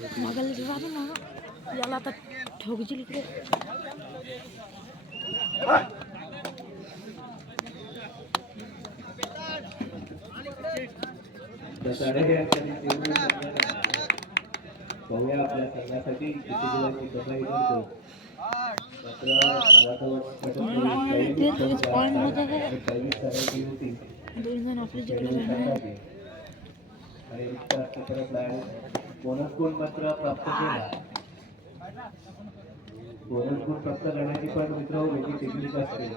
मागायला जातो ना याला आता ठोकजील इकडे. पाहूया आपल्या संघासाठी किती कमाई करतो दोन जण आपले जिकडे पहिली बोनस गुण मात्र प्राप्त केला. बोनस गुण प्राप्त करण्याची पण मित्र वेगळी टेक्निक असते.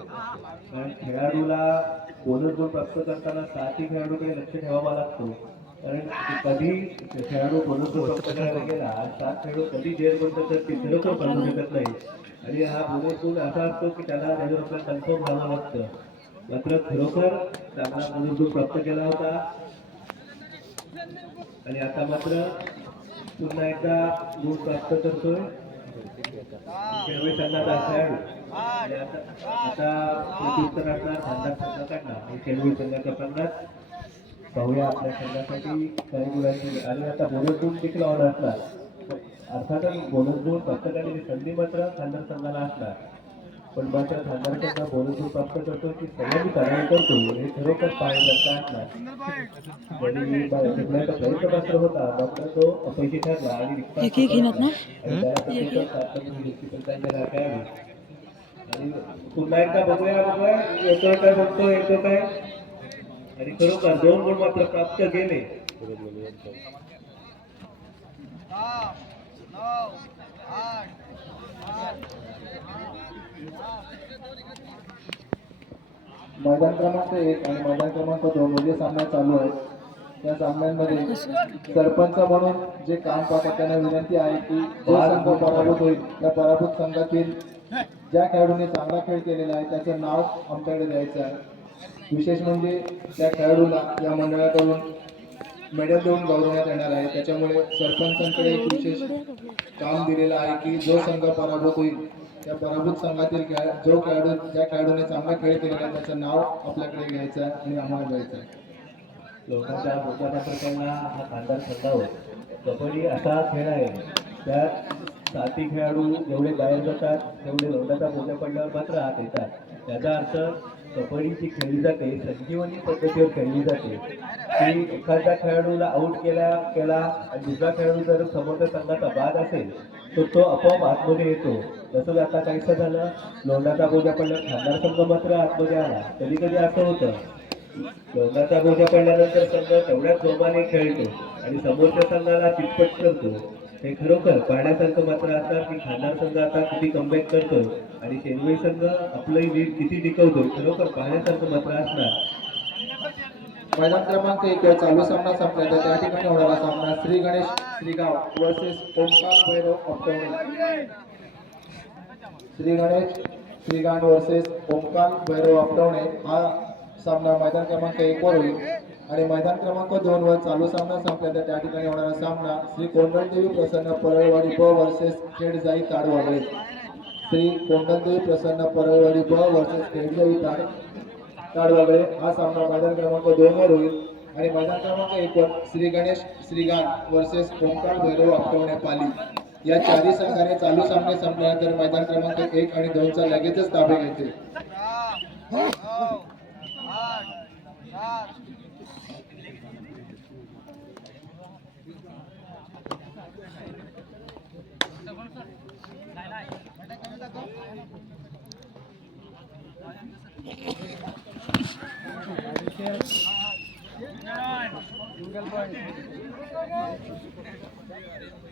कारण खेळाडूला बोनस गुण प्राप्त करताना सातही खेळाडूकडे लक्ष ठेवावा लागतो. कारण कधी खेळाडू बोनस गुण प्राप्त करायला गेला सात खेळाडू कधी जेल बनतात तर ते पण बनवू शकत नाही. आणि हा बोनस गुण असा असतो की त्याला त्याच्यावर कन्फर्म व्हावं लागतं. मात्र खरोखर चांगला बोनस गुण प्राप्त केला होता. आणि आता मात्र पुन्हा एकदा गुण प्राप्त करतोय. खेळाडू आणि आता प्रत्युत्तर असणार पन्नास पाहूया आपल्या संघासाठी काही आणि आता बोनस गुण देखील असणार. अर्थातच बोनस गुण प्राप्त संधी मात्र खासदार संघाला असणार. पण मात्र खासदार संघ बोनस प्राप्त करतो की सगळ्यांनी करतो. हे खरोखर आणि शिकण्याचा प्रयत्न मात्र होता मात्र तो अपयशी ठरला आणि घेण्यात ना? आणि पुन्हा एकदा बघूया बघूया. येतोय काय बघतो येतो काय. आणि खरोखर दोन गुण मात्र प्राप्त केले मैदान क्रमांक एक आणि मैदान क्रमांक दोन म्हणजे सामना चालू आहे या सामन्यांमध्ये सरपंच म्हणून जे काम पाहतात त्यांना विनंती आहे की जो संघ पराभूत होईल त्या पराभूत संघातील ज्या खेळाडूने चांगला खेळ केलेला आहे त्याचं नाव आमच्याकडे द्यायचं आहे. विशेष म्हणजे त्या खेळाडूला या मंडळाकडून मेडल देऊन गौरवण्यात येणार आहे. त्याच्यामुळे सरपंचांकडे एक विशेष काम दिलेलं आहे की जो संघ पराभूत होईल त्या पराभूत संघातील खेळ जो खेळाडू ज्या खेळाडूने चांगला खेळ केलेला आहे त्याचं नाव आपल्याकडे घ्यायचं आहे आणि आम्हाला द्यायचं आहे. लोकांच्या बोलण्याच्या प्रकारला हा खासदार होतो. कबड्डी असा खेळ आहे त्यात साथी खेळाडू जेवढे बाहेर जातात तेवढे लोंडाचा बोलण्या पडल्यावर मात्र हात येतात. त्याचा अर्थ कबड्डी जी खेळली जाते संजीवनी पद्धतीवर खेळली जाते. की एखाद्या खेळाडूला आऊट केला केला आणि दुसरा खेळाडू जर समोरच्या संघाचा बाद असेल तर तो आपोआप आतमध्ये येतो. जसं आता काहीसं झालं लोंडाचा गोजा पडला खासदार संघ मात्र आतमध्ये आला. कधी कधी असं होतं लोकांचा गोजा पडल्यानंतर संघ तेवढ्याच जोमाने खेळतो आणि समोरच्या संघाला चिटपट करतो. हे खरोखर पाहण्यासारखं मात्र असतात की खासदार संघ आता किती कमबॅक करतो आणि चेन्नई संघ आपलंही लीड किती टिकवतो खरोखर पाहण्यासारखं मात्र असणार. मैदान क्रमांक एक चालू सामना संपला तर त्या ठिकाणी होणारा सामना श्री गणेश श्रीगाव वर्सेस ओमकार भैरव अपटवणे श्री गणेश श्रीगाव वर्सेस ओमकार भैरव अपटवणे हा सामना मैदान क्रमांक एक वर होईल. आणि मैदान क्रमांक दोन वर चालू सामना संपला तर त्या ठिकाणी होणारा सामना श्री कोंडलदेवी प्रसन्न परळवाडी ब वर्सेस खेडजाई ताडवाडे. श्री कोंडलदेवी प्रसन्न परळवाडी ब वर्सेस खेडजाई ताड ताडवागळे हा सामना मैदान क्रमांक दोन वर होईल. आणि मैदान क्रमांक एक वर श्री गणेश श्रीगान वर्सेस ओंकार भैरव आपटवणे पाली या चारही संघाने चालू सामने संपल्यानंतर मैदान क्रमांक एक आणि दोनचा लगेचच ताबे घेते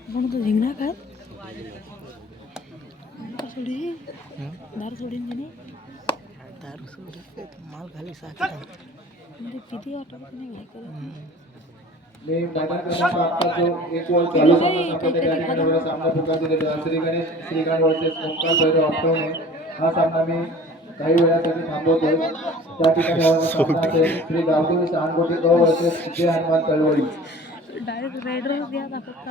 म्हणून तो काय दार सोडी दार सोडीन त्याने दारू सोडी माल खाली साखर म्हणजे किती आठवत नाही काय करत मी मैदान क्रमांक आठचा जो एक वर चालू सामना संपला त्या ठिकाणी मला सामना पुकार दिलेला आहे. श्री गणेश श्रीगान वर्सेस ओंकार भैरव आपटवणे हा सामना मी काही वेळासाठी थांबवतोय. त्या ठिकाणी श्री गावदेवी शहाणकोटी क वर्सेस जय हनुमान फक्त.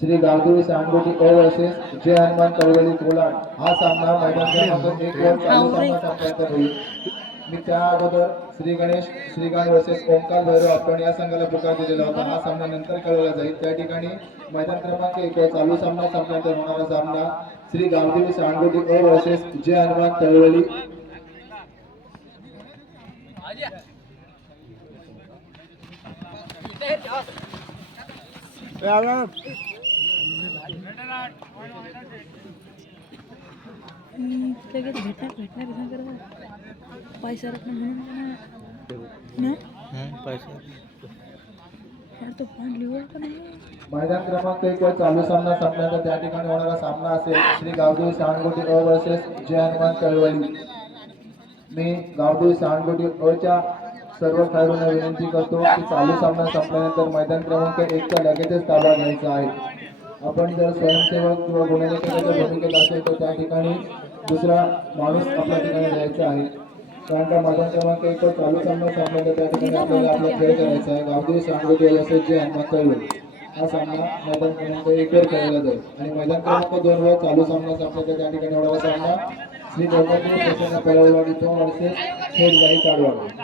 श्री गावदेवी सांडगोटी क वर्सेस जय हनुमान तळवली कोलाड. हा सामना मैदान क्रमांक एक वर चालू सामना संपल्यानंतर होईल. मी त्या अगोदर श्री गणेश श्रीकांत वर्सेस ओंकार भैरव आपण या संघाला पुकार दिलेला होता. हा सामना नंतर खेळवला जाईल. त्या ठिकाणी मैदान क्रमांक एक चालू सामना संपल्यानंतर होणारा सामना श्री गावदेवी सांडगोटी ओ वर्सेस जय हनुमान तळवळी. लगेच भेटणार भेटणार पैसा रकम म्हणून ना पैसे तो लिहून पण मैदान क्रमांक एक वर चालू सामना संपल्यानंतर त्या ठिकाणी होणारा सामना असेल. श्री गावदेवी सांडगोटी अ वर्सेस जय हनुमान तळवली मी गावदेवी सांडगोटी अ च्या सर्व खेळाडूंना विनंती करतो की चालू सामना संपल्यानंतर मैदान क्रमांक एकचा लगेचच ताबा घ्यायचा आहे. आपण जर स्वयंसेवक किंवा गुन्हेगाराच्या भूमिकेत असेल तर त्या ठिकाणी दुसरा माणूस आपल्या ठिकाणी द्यायचा आहे. कारण का मैदान क्रमांक एक चालू सामना संपल्यानंतर त्या ठिकाणी आपल्याला आपला खेळ करायचा आहे. गावदेवी सांडगोटी अ जे हनुमान हा सामना मैदान क्रमांक एक खेळला जाईल. आणि मैदान क्रमांक दोन वर चालू सामना संपला त्या ठिकाणी सामना श्री प्रसन्न तो वर्सेस खेड काढवाडी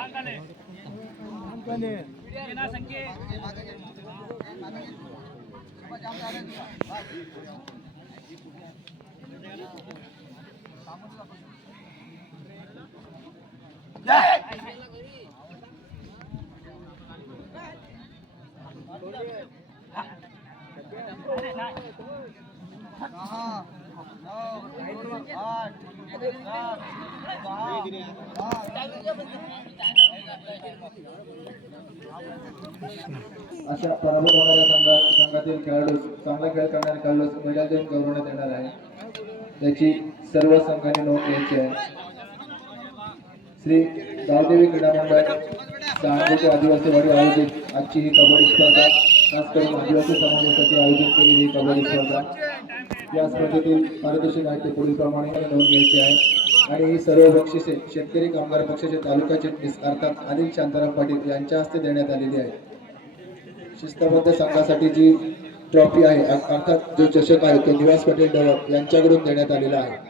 अशा पराभूत होणाऱ्या संघा संघातील खेळाडू चांगला खेळ करणारे खेळाडू मेडल देऊन गौरवण्यात येणार आहे. याची सर्व संघांनी नोंद घ्यायची आहे. श्री गावदेवी क्रीडा मंडळ सांगलीचे आदिवासी वाडी आयोजित आजची ही कबड्डी स्पर्धा खास करून आदिवासी समाजासाठी आयोजित केलेली ही कबड्डी स्पर्धा. या स्पर्धेतील पारदर्शक आहे ते पुढील प्रमाणे नोंद घ्यायची आहे. आणि ही सर्व बक्षिसे शेतकरी कामगार पक्षाचे तालुका चिटणीस अर्थात अनिल शांताराम पाटील यांच्या हस्ते देण्यात आलेली आहे. शिस्तबद्ध संघासाठी जी ट्रॉफी आहे अर्थात जो चषक आहे तो निवास पाटील डवळ यांच्याकडून देण्यात आलेला आहे.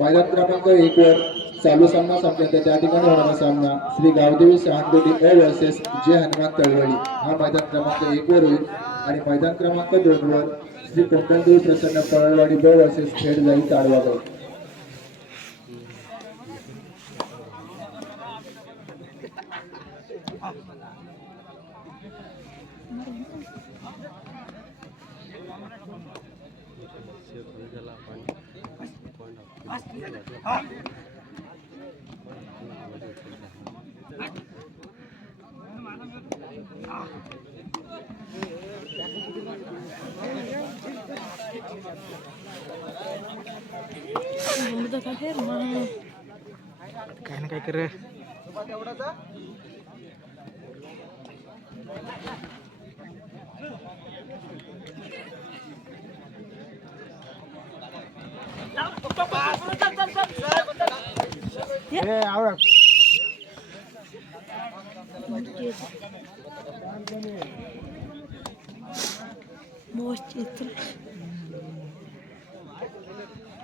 मैदान क्रमांक एक वर चालू सामना संपल्यानंतर त्या ठिकाणी होणारा सामना श्री गावदेवी शहानगोटी अ वर्सेस जय हनुमान तळवळी. हा मैदान क्रमांक एक वर होईल. आणि मैदान क्रमांक दोन वर श्री कोकणदेवी प्रसन्न पळवाडी ब वर्सेस खेड जाई ताडवा जाईल काय ना काय ना काय कर मोस्ट चित्र पुन्हा एकदा त्याने एकटा की मंडळ किती हा संघाचा आहे.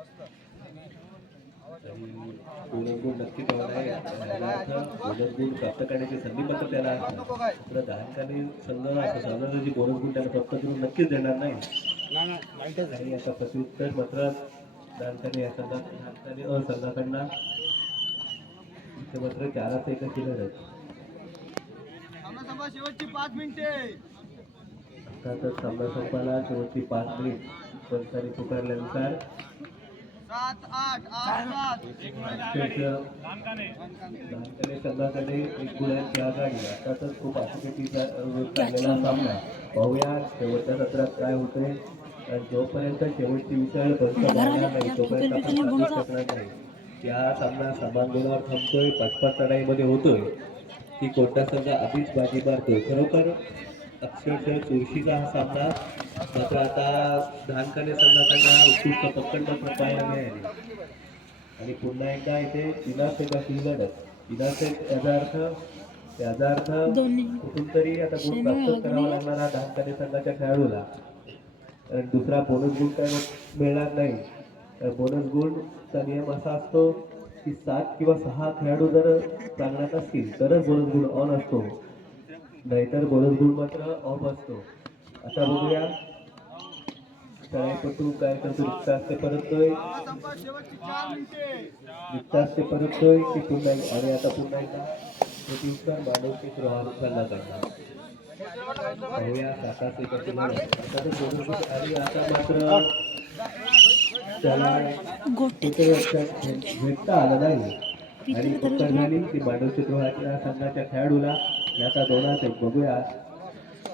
तरी गुण नक्की ठेवला आहे. याचा बोनस गुण प्राप्त करण्याची संधी मात्र त्याला. मात्र धानकाने संघ समजा जी बोनस गुण त्याला प्राप्त करून नक्कीच देणार नाही. आणि आता प्रत्युत्तर मात्र या संघात मात्र चाराच एक अशी लढत शेवटची पाच मिनिटे. अर्थातच सामना संपायला शेवटची पाच मिनिट. पंचाने पुकारल्यानुसार सात आठ आठ सात. खूप चाललेला सामना. पाहूया शेवटच्या सत्रात काय जोपर्यंत शेवटची झाला नाही तोपर्यंत आपण सांगू शकणार नाही या सामना समान गुणावर थांबतोय. पाच पाच लढाईमध्ये होतोय. की कोणता संघ आधीच बाजी मारतोय? खरोखर अक्षरशः चुरशीचा हा सामना. मात्र आता धानकाने संघाकडनं उत्कृष्ट पक्कड पाहायला मिळाली आणि पुन्हा एकदा इथे विनाशक अशी लढत. विनाशक याचा अर्थ याचा अर्थ कुठून तरी आता गुण प्राप्त करावा लागणारा धानकाने संघाच्या खेळाडूला. कारण दुसरा बोनस गुण काय मिळणार नाही. बोनस गुणचा नियम असा असतो की सात किंवा सहा खेळाडू जर प्रांगणात असतील तरच बोनस गुण ऑन असतो. नाहीतर बोनस गुण मात्र ऑफ असतो. आता बघूया. तळाईपटू काय करतो रिक्षा असते परततोय. संपा शेवटची रिक्षा असते परततोय की पुन्हा आणि आता पुन्हा एकदा. प्रत्युत्तर मानवकीत रोहान चालला करणार पाहूया काकाचे आता बोनस आता मात्र त्याला भेटता आलं नाही. आणि पक्कड झाली ती मांडव चित्रहाच्या संघाच्या खेळाडूला याचा दोनाच एक बघूया.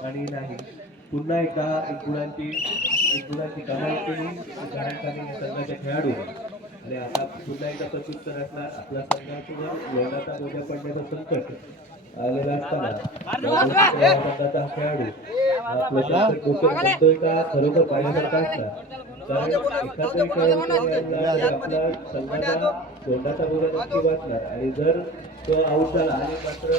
आणि नाही पुन्हा एकदा एक गुणांची एक गुणांची कमाई केली. घरांकाने या संघाच्या खेळाडू आणि आता पुन्हा एकदा प्रत्युत्तर असणार आपल्या संघावर लोणाचा बोजा पडण्याचं संकट आलेला असताना. संघाचा हा खेळाडू. का खरोखर पाहण्यासारखा असणार. कारण एखादं गोंडाचा बोला नक्की वाचणार. आणि जर तो आऊट झाला आणि मात्र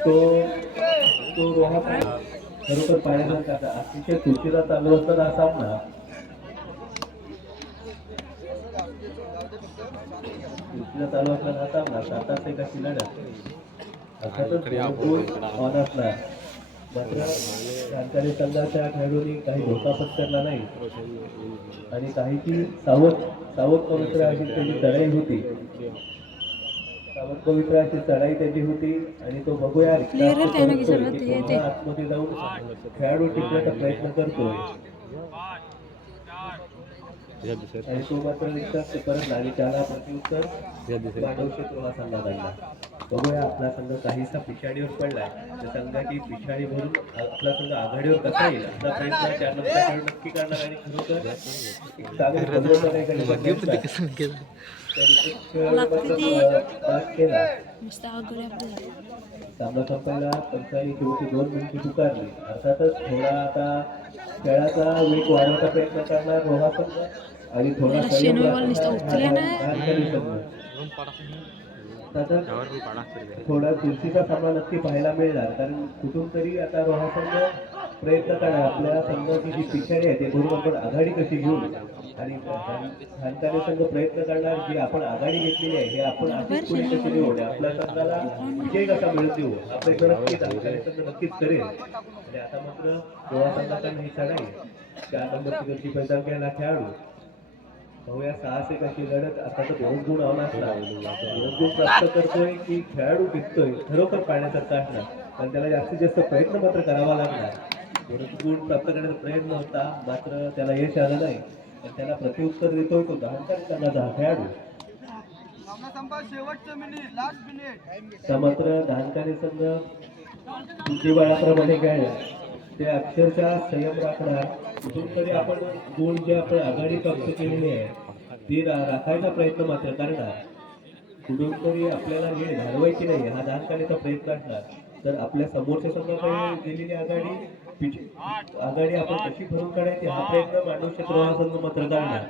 तो तो रोहा खरोखर पाहण्यासारखा आता अतिशय चुकीचा चालू असताना सामना चुकीचा चालू असताना हा सामना सातात एक लढत अर्थातच ऑन असणार मात्र जानकारी संघाच्या खेळाडूंनी काही धोका पत्करला नाही. आणि काहीची सावध सावध पवित्र अशी त्याची चढाई होती. सावध पवित्र अशी चढाई त्याची होती आणि तो बघूया ते- आतमध्ये जाऊन खेळाडू टिकण्याचा प्रयत्न करतोय. आणि तो मात्र रिक्षा परत त्याला प्रत्युत्तर. मानव क्षेत्र संघ काढला बघूया आपला संघ काहीसा पिछाडीवर पडलाय. तर संघाची पिछाडी भरून आपला संघ आघाडीवर कसा येईल? आपला प्रयत्न चार नंबरकडे नक्की करणार आणि खरोखर. सामना संपायला पंचांनी शेवटी दोन मिनिटे पुकारली. अर्थातच थोडा आता खेळाचा वेग वाढवण्याचा प्रयत्न करणार रोहा संघ. थोडा चुरशीचा सामना नक्की पाहायला मिळणार. कारण कुठून तरी आता रोहा संघ प्रयत्न करणार. आपल्या संघाची जी पिछाडी आहे ते भरून आपण आघाडी कशी घेऊ? आणि धानकाने संघ प्रयत्न करणार जी आपण आघाडी घेतलेली आहे हे आपण अशीच पुढे कशी निवड? आपल्या संघाला विजय कसा मिळत देऊ? हा प्रयत्न नक्कीच धानकाने संघ नक्कीच करेल. आणि आता मात्र रोहा संघाकडनं ही चढाई चार नंबरची गती पैसा खेळाडू. पाहूया साहस एक अशी लढत. आता तर दोन गुण आला असणार दोन गुण प्राप्त करतोय की खेळाडू टिकतोय खरोखर पाहण्यासारखा असणार पण त्याला जास्तीत जास्त प्रयत्न मात्र करावा लागणार. गुण प्राप्त करण्याचा प्रयत्न होता मात्र त्याला यश आलं नाही. पण त्याला प्रत्युत्तर देतोय तो संघाचा हा खेळाडू. मात्र दहानकाने संघ बुद्धिबळाप्रमाणे खेळला? ते अक्षरशः संयम राखणार. कुठून तरी आपण दोन जे आपण आघाडी प्राप्त केलेली आहे ती रा- राखायचा प्रयत्न मात्र करणार. कुठून तरी आपल्याला हे घालवायची नाही हा दान करण्याचा प्रयत्न असणार तर आपल्या समोरच्या संघाकडे दिलेली आघाडी आघाडी आपण कशी भरून काढायची हा प्रयत्न मांडू क्षेत्र हा संघ मात्र करणार.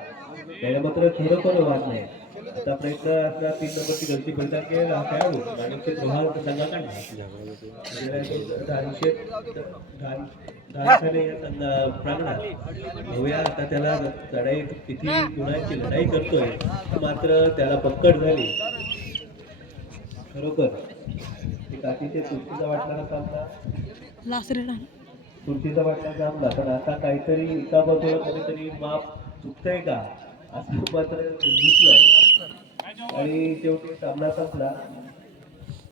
त्याला मात्र खरोखर वाद नाही. आता प्रयत्न असणार तीन नंबरची गलती पैदा केला हा खेळाडू मानव क्षेत्र संघाकडे म्हणजे प्रांगणात. बघूया आता त्याला लढाई किती गुणांची लढाई करतोय. मात्र त्याला पक्कड झाली. खरोखर. एक अतिशय चुकीचा वाटणारा सामना? चुकीचा वाटणारा सामना. पण आता काहीतरी एका बाजूला कोणीतरी माप चुकतंय का? असं मात्र दिसलं. आणि शेवटी सामना संपला.